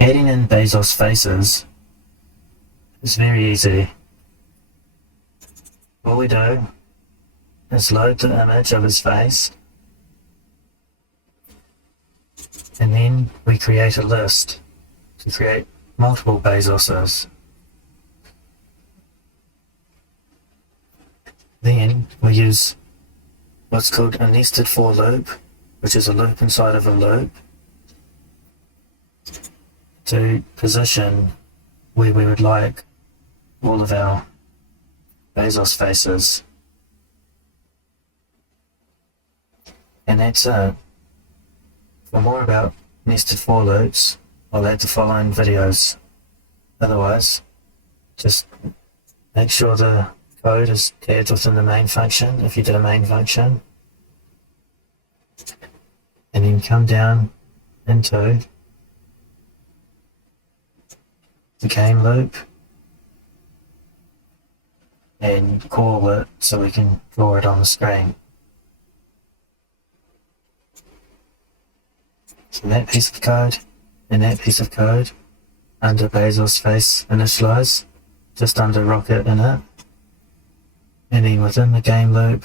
Adding in Bezos faces is very easy. All we do is load the image of his face, and then we create a list to create multiple Bezoses. Then we use what's called a nested for loop, which is a loop inside of a loop, to position where we would like all of our Bezos faces. And that's it. For more about nested for loops, I'll add the following videos. Otherwise, just make sure the code is tagged within the main function if you did a main function. And then come down into the game loop and call it so we can draw it on the screen. So that piece of code and that piece of code under Bezos face initialize, just under rocket in it, and then within the game loop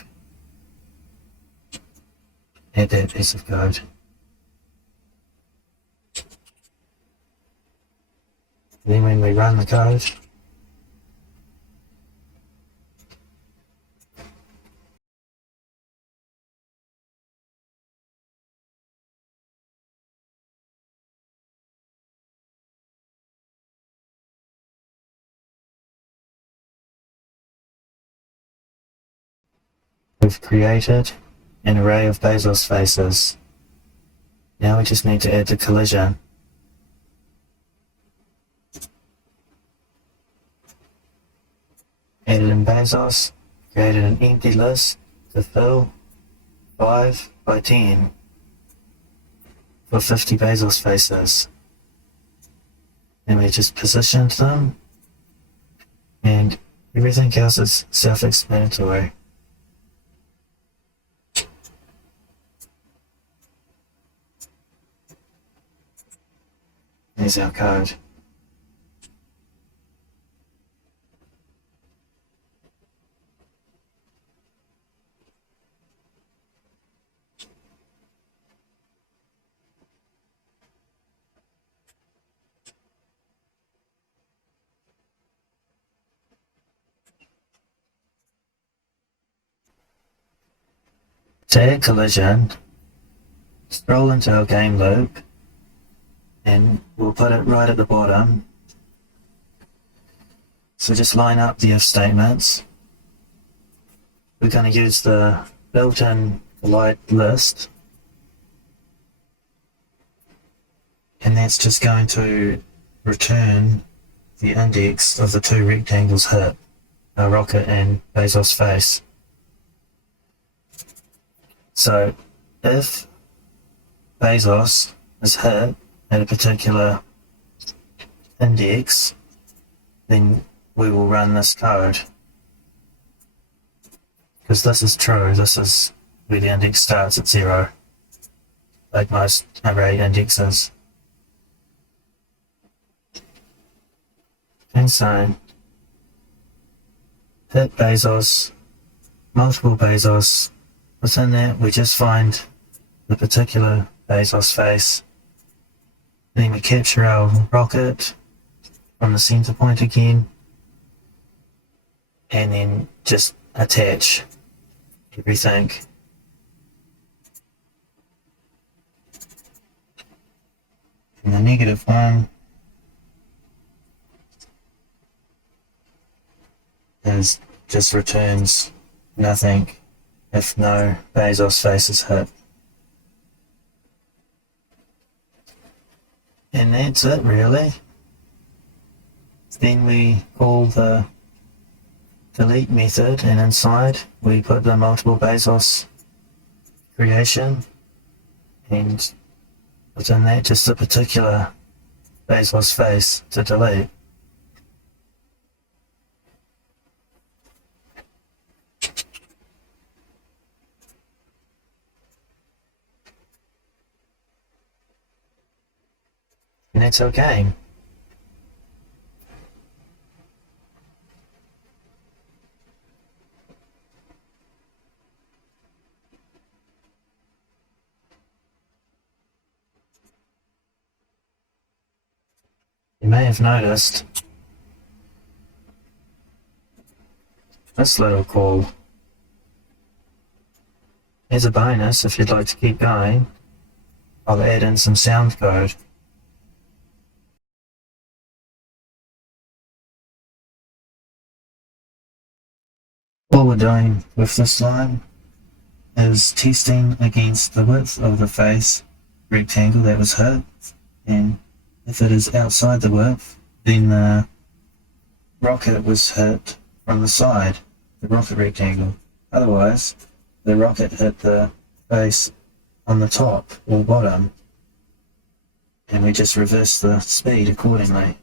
add that piece of code. Then when we run the code, we've created an array of Bezos faces. Now we just need to add the collision. Added in Bezos, created an empty list to fill 5 by 10 for 50 Bezos faces. And we just positioned them, and everything else is self-explanatory. Here's our code. To add collision, scroll into our game loop and we'll put it right at the bottom. So just line up the if statements. We're going to use the built-in collide list, and that's just going to return the index of the two rectangles hit, a rocket and Bezos face. So if Bezos is hit at a particular index, then we will run this code. Because this is true, this is where the index starts at 0, like most array indexes. And so, hit Bezos, multiple Bezos. Within that, we just find the particular Bezos face. Then we capture our rocket from the center point again, and then just attach everything. And the -1 is just returns nothing if no Bezos face is hit. And that's it really. Then we call the delete method, and inside we put the multiple Bezos creation, and within that just a particular Bezos face to delete. it's okay. You may have noticed this little call. Here's a bonus if you'd like to keep going. I'll add in some sound code. What we're doing with this line is testing against the width of the face rectangle that was hit, and if it is outside the width, then the rocket was hit from the side, the rocket rectangle. Otherwise, the rocket hit the face on the top or bottom, and we just reverse the speed accordingly.